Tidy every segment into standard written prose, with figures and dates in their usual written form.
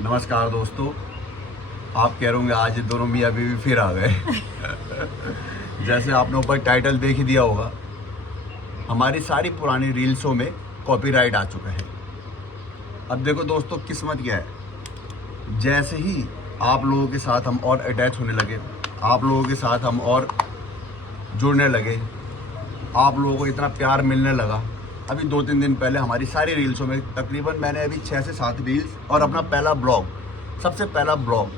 नमस्कार दोस्तों। आप कह रहे होंगे आज ये दोनों मियाँ बीवी फिर आ गए। जैसे आपने ऊपर टाइटल देख ही दिया होगा, हमारी सारी पुरानी रील्सों में कॉपीराइट आ चुका है। अब देखो दोस्तों, किस्मत क्या है, जैसे ही आप लोगों के साथ हम और अटैच होने लगे, आप लोगों के साथ हम और जुड़ने लगे, आप लोगों को इतना प्यार मिलने लगा। अभी 2-3 दिन पहले हमारी सारी रील्सों में तकरीबन मैंने अभी 6 से 7 रील्स और अपना पहला ब्लॉग, सबसे पहला ब्लॉग,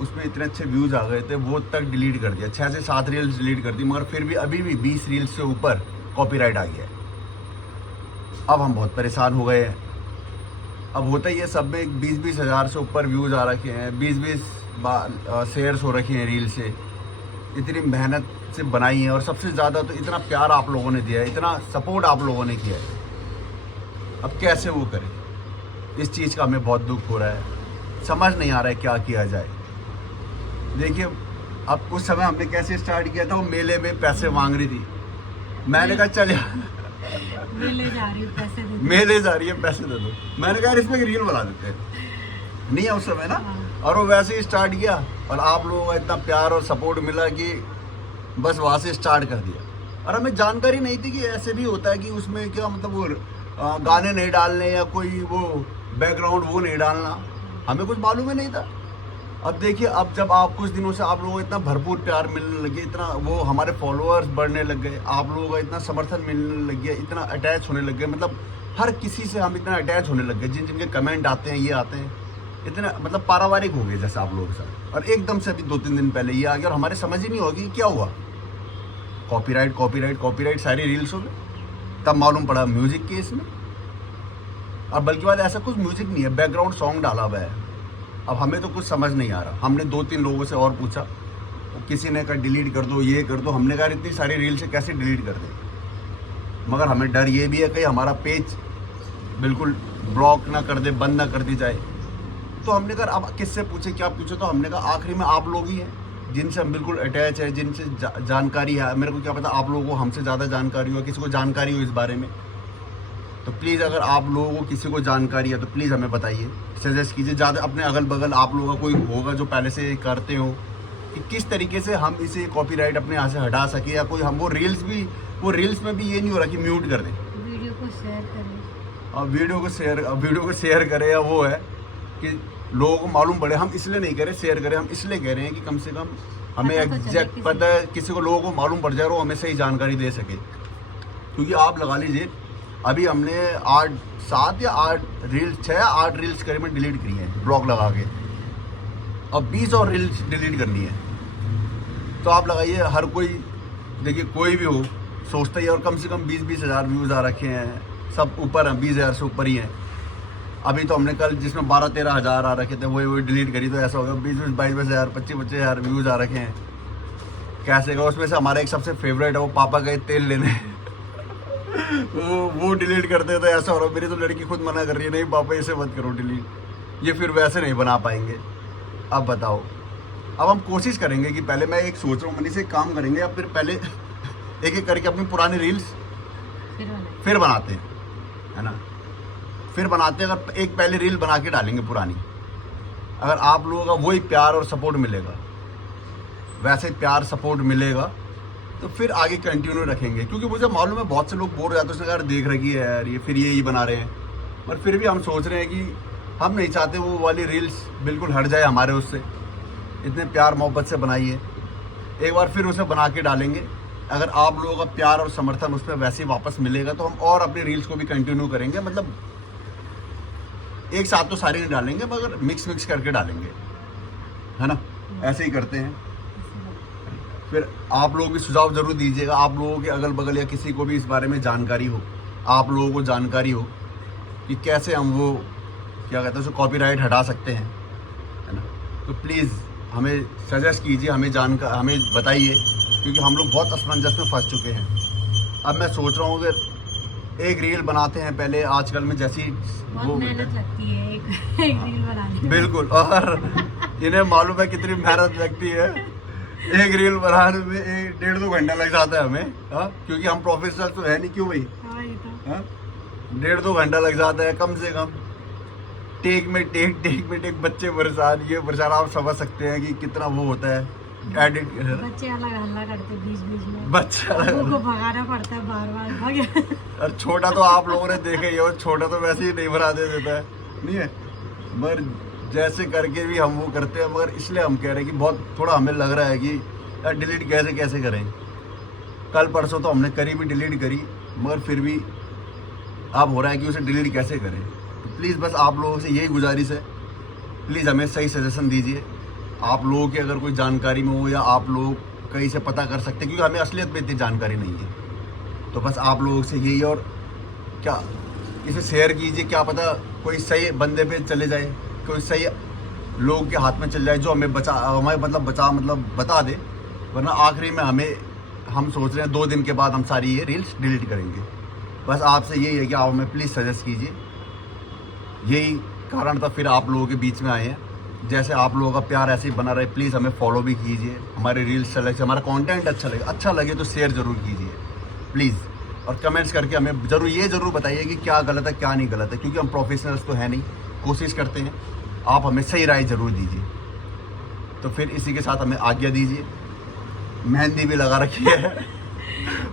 उसमें इतने अच्छे व्यूज़ आ गए थे, वो तक डिलीट कर दिया। 6 से 7 रील्स डिलीट कर दी, मगर फिर भी अभी भी 20 रील्स से ऊपर कॉपीराइट आ गया है। अब हम बहुत परेशान हो गए हैं। अब होता ही है सब में, 20-20 हज़ार से ऊपर व्यूज़ आ रखे हैं, 20-20 शेयर्स हो रखे हैं रील से। इतनी मेहनत से बनाई है और सबसे ज़्यादा तो इतना प्यार आप लोगों ने दिया है, इतना सपोर्ट आप लोगों ने किया है। अब कैसे वो करें, इस चीज़ का हमें बहुत दुख हो रहा है। समझ नहीं आ रहा है क्या किया जाए। देखिए, अब उस समय हमने कैसे स्टार्ट किया था, वो मेले में पैसे मांग रही थी। मैंने कहा चल मेले जा रही हूँ, पैसे दे दो। मेले जा रही है, पैसे दे दो। मैंने कहा इसमें रील बना देते हैं, नहीं है उस समय ना। हाँ। और वो वैसे ही स्टार्ट किया और आप लोगों का इतना प्यार और सपोर्ट मिला कि बस वहाँ से स्टार्ट कर दिया। और हमें जानकारी नहीं थी कि ऐसे भी होता है कि उसमें क्या मतलब वो गाने नहीं डालने या कोई वो बैकग्राउंड वो नहीं डालना, हमें कुछ मालूम ही नहीं था। अब देखिए, अब जब आप कुछ दिनों से आप लोगों को इतना भरपूर प्यार मिलने लगे, इतना वो हमारे फॉलोअर्स बढ़ने लग गए, आप लोगों का इतना समर्थन मिलने लग गया, इतना अटैच होने लग गए, मतलब हर किसी से हम इतना अटैच होने लग गए, जिनके कमेंट आते हैं, ये आते हैं, इतना मतलब पारिवारिक हो गए जैसे आप लोगों के साथ। और एकदम से अभी 2-3 दिन पहले ये आ गया और हमारे समझ ही नहीं होगी क्या हुआ। कॉपीराइट कॉपीराइट कॉपीराइट सारी रील्सों में। तब मालूम पड़ा म्यूजिक के इसमें। और बल्कि बात ऐसा कुछ म्यूजिक नहीं है, बैकग्राउंड सॉन्ग डाला हुआ है। अब हमें तो कुछ समझ नहीं आ रहा। हमने 2-3 लोगों से और पूछा, तो किसी ने कहा डिलीट कर दो, ये कर दो। हमने कहा इतनी सारी रील से कैसे डिलीट कर दें, मगर हमें डर ये भी है कि हमारा पेज बिल्कुल ब्लॉक ना कर दे, बंद ना कर दी जाए। तो हमने कहा अब किससे पूछे, क्या पूछे, तो हमने कहा आखिरी में आप लोग ही हैं जिनसे हम बिल्कुल अटैच है, जिनसे जानकारी है। मेरे को क्या पता आप लोगों को हमसे ज़्यादा जानकारी हो, किसी को जानकारी हो इस बारे में। तो प्लीज़ अगर आप लोगों को किसी को जानकारी है तो प्लीज़ हमें बताइए, सजेस्ट कीजिए। ज़्यादा अपने अगल बगल आप लोगों का कोई होगा जो पहले से करते हो, कि किस तरीके से हम इसे कॉपीराइट अपने यहाँ से हटा सके, या कोई हम वो रील्स में भी ये नहीं हो रहा कि म्यूट कर दें। वीडियो को शेयर करें। और वीडियो को शेयर करें, या वो है कि लोगों को मालूम पड़े। हम इसलिए नहीं करें शेयर करें, हम इसलिए कह रहे हैं कि कम से कम हमें एग्जैक्ट पता है, किसी को, लोगों को मालूम पड़ जाए और वो हमें सही जानकारी दे सके। क्योंकि आप लगा लीजिए, अभी हमने 6 या 8 रील्स करीबन डिलीट की हैं ब्लॉग लगा के। अब 20 और रील्स डिलीट करनी है। तो आप लगाइए, हर कोई, देखिए कोई भी हो सोचता ही है। और कम से कम 20-20 हज़ार व्यूज़ आ रखे हैं, सब ऊपर हैं, 20 हज़ार से ऊपर ही हैं। अभी तो हमने कल जिसमें 12-13 हज़ार आ रखे थे वही डिलीट करी, तो ऐसा होगा 20-22 हज़ार, 25-25 हज़ार व्यूज़ आ रखे हैं। कैसे का, उसमें से हमारा एक सबसे फेवरेट है, वो पापा गए तेल लेने। वो डिलीट करते तो ऐसा हो रहा, मेरी तो लड़की खुद मना कर रही है, नहीं पापा इसे मत करो डिलीट, ये फिर वैसे नहीं बना पाएंगे। अब बताओ, अब हम कोशिश करेंगे कि पहले, मैं एक सोच रहा हूँ मनी से काम करेंगे, या फिर पहले एक एक करके अपनी पुरानी रील्स फिर बनाते हैं, है ना, फिर बनाते हैं। अगर एक पहले रील बना के डालेंगे पुरानी, अगर आप लोगों का वही प्यार और सपोर्ट मिलेगा, वैसे प्यार सपोर्ट मिलेगा, तो फिर आगे कंटिन्यू रखेंगे। क्योंकि मुझे मालूम है बहुत से लोग बोर हो जाते हैं, उसने यार देख रखी है यार, ये फिर यही बना रहे हैं। पर फिर भी हम सोच रहे हैं कि हम नहीं चाहते वो वाली रील्स बिल्कुल हट जाए हमारे उससे। इतने प्यार मोहब्बत से बनाई है, एक बार फिर उसे बना के डालेंगे। अगर आप लोगों का प्यार और समर्थन उसमें वैसे ही वापस मिलेगा, तो हम और अपनी रील्स को भी कंटिन्यू करेंगे। मतलब एक साथ तो सारी नहीं डालेंगे, मगर मिक्स करके डालेंगे, है ना। ऐसे ही करते हैं। फिर आप लोग भी सुझाव जरूर दीजिएगा, आप लोगों के अगल बगल या किसी को भी इस बारे में जानकारी हो, आप लोगों को जानकारी हो कि कैसे हम वो क्या कहते हैं उसको कॉपीराइट हटा सकते हैं, है ना। तो प्लीज़ हमें सजेस्ट कीजिए, हमें बताइए, क्योंकि हम लोग बहुत असमंजस में फंस चुके हैं। अब मैं सोच रहा हूँ कि एक रील बनाते हैं पहले, आजकल में जैसी वो मेहनत लगती है एक रील बनाने में। बिल्कुल, और इन्हें मालूम है कितनी मेहनत लगती है। एक रील बनाने में 1-1.5-2 घंटा लग जाता है हमें, क्योंकि हम प्रोफेशनल तो है नहीं, क्यों भाई, हाँ, ये तो। 1.5-2 घंटा लग जाता है कम से कम। टेक में टेक बच्चे परेशान, ये परेशान। आप समझ सकते हैं कि कितना वो होता है एडिट। बच्चे अलग हल्ला करते बीच में, बच्चा को भगाना पड़ता है बार भाग। और छोटा तो आप लोगों ने देखे ही हो, छोटा तो वैसे ही नहीं भरा दे देता है, नहीं है। मगर जैसे करके भी हम वो करते हैं, मगर इसलिए हम कह रहे हैं कि बहुत थोड़ा हमें लग रहा है कि यार डिलीट कैसे करें। कल परसों तो हमने करी भी, डिलीट करी, मगर फिर भी अब हो रहा है कि उसे डिलीट कैसे करें। तो प्लीज़ बस आप लोगों से यही गुजारिश है, प्लीज़ हमें सही सजेशन दीजिए। आप लोगों की अगर कोई जानकारी में हो या आप लोग कहीं से पता कर सकते हैं, क्योंकि हमें असलियत में इतनी जानकारी नहीं है। तो बस आप लोगों से यही, और क्या इसे शेयर कीजिए, क्या पता कोई सही बंदे पे चले जाए, कोई सही लोग के हाथ में चल जाए जो हमें बता दे। वरना आखिरी में हम सोच रहे हैं 2 दिन के बाद हम सारी ये रील्स डिलीट करेंगे। बस आपसे यही है कि आप हमें प्लीज़ सजेस्ट कीजिए। यही कारण था फिर आप लोगों के बीच में आए हैं। जैसे आप लोगों का प्यार ऐसे ही बना रहे, प्लीज़ हमें फॉलो भी कीजिए, हमारे रील्स चले, हमारा कंटेंट अच्छा लगे तो शेयर ज़रूर कीजिए प्लीज़। और कमेंट्स करके हमें ज़रूर बताइए कि क्या गलत है क्या नहीं गलत है, क्योंकि हम प्रोफेशनल्स तो है नहीं, कोशिश करते हैं। आप हमें सही राय ज़रूर दीजिए। तो फिर इसी के साथ हमें आज्ञा दीजिए। मेहंदी भी लगा रखी है।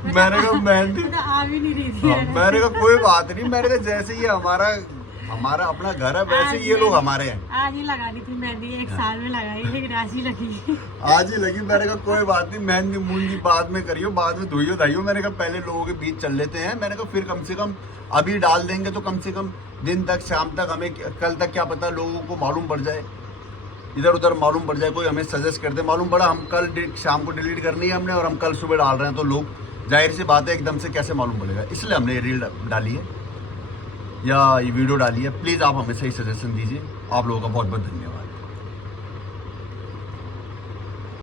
मैंने कहा मेहंदी आ भी नहीं रही थी। मैंने कहा कोई बात नहीं, मैंने कहा जैसे ये हमारा अपना घर है वैसे ये लोग हमारे हैं। आज ही लगानी थी मेहंदी, 1 साल में लगाई, लेकिन आज ही लगी। आज ही लगी। मैंने कहा कोई बात नहीं, मेहंदी मूंदी बाद में करियो, बाद में धोइयो धाइयो। मैंने कहा पहले लोगों के बीच चल लेते हैं। मैंने कहा फिर कम से कम अभी डाल देंगे तो कम से कम दिन तक, शाम तक, हमें कल तक क्या पता लोगों को मालूम पड़ जाए, इधर उधर मालूम पड़ जाए, कोई हमें सजेस्ट कर दे। मालूम पड़ा हम कल शाम को डिलीट करनी है हमने और हम कल सुबह डाल रहे हैं, तो लोग जाहिर सी बात है एकदम से कैसे मालूम पड़ेगा। इसलिए हमने ये रील डाली है या ये वीडियो डाली है। प्लीज़ आप हमें सही सजेशन दीजिए। आप लोगों का बहुत बहुत धन्यवाद।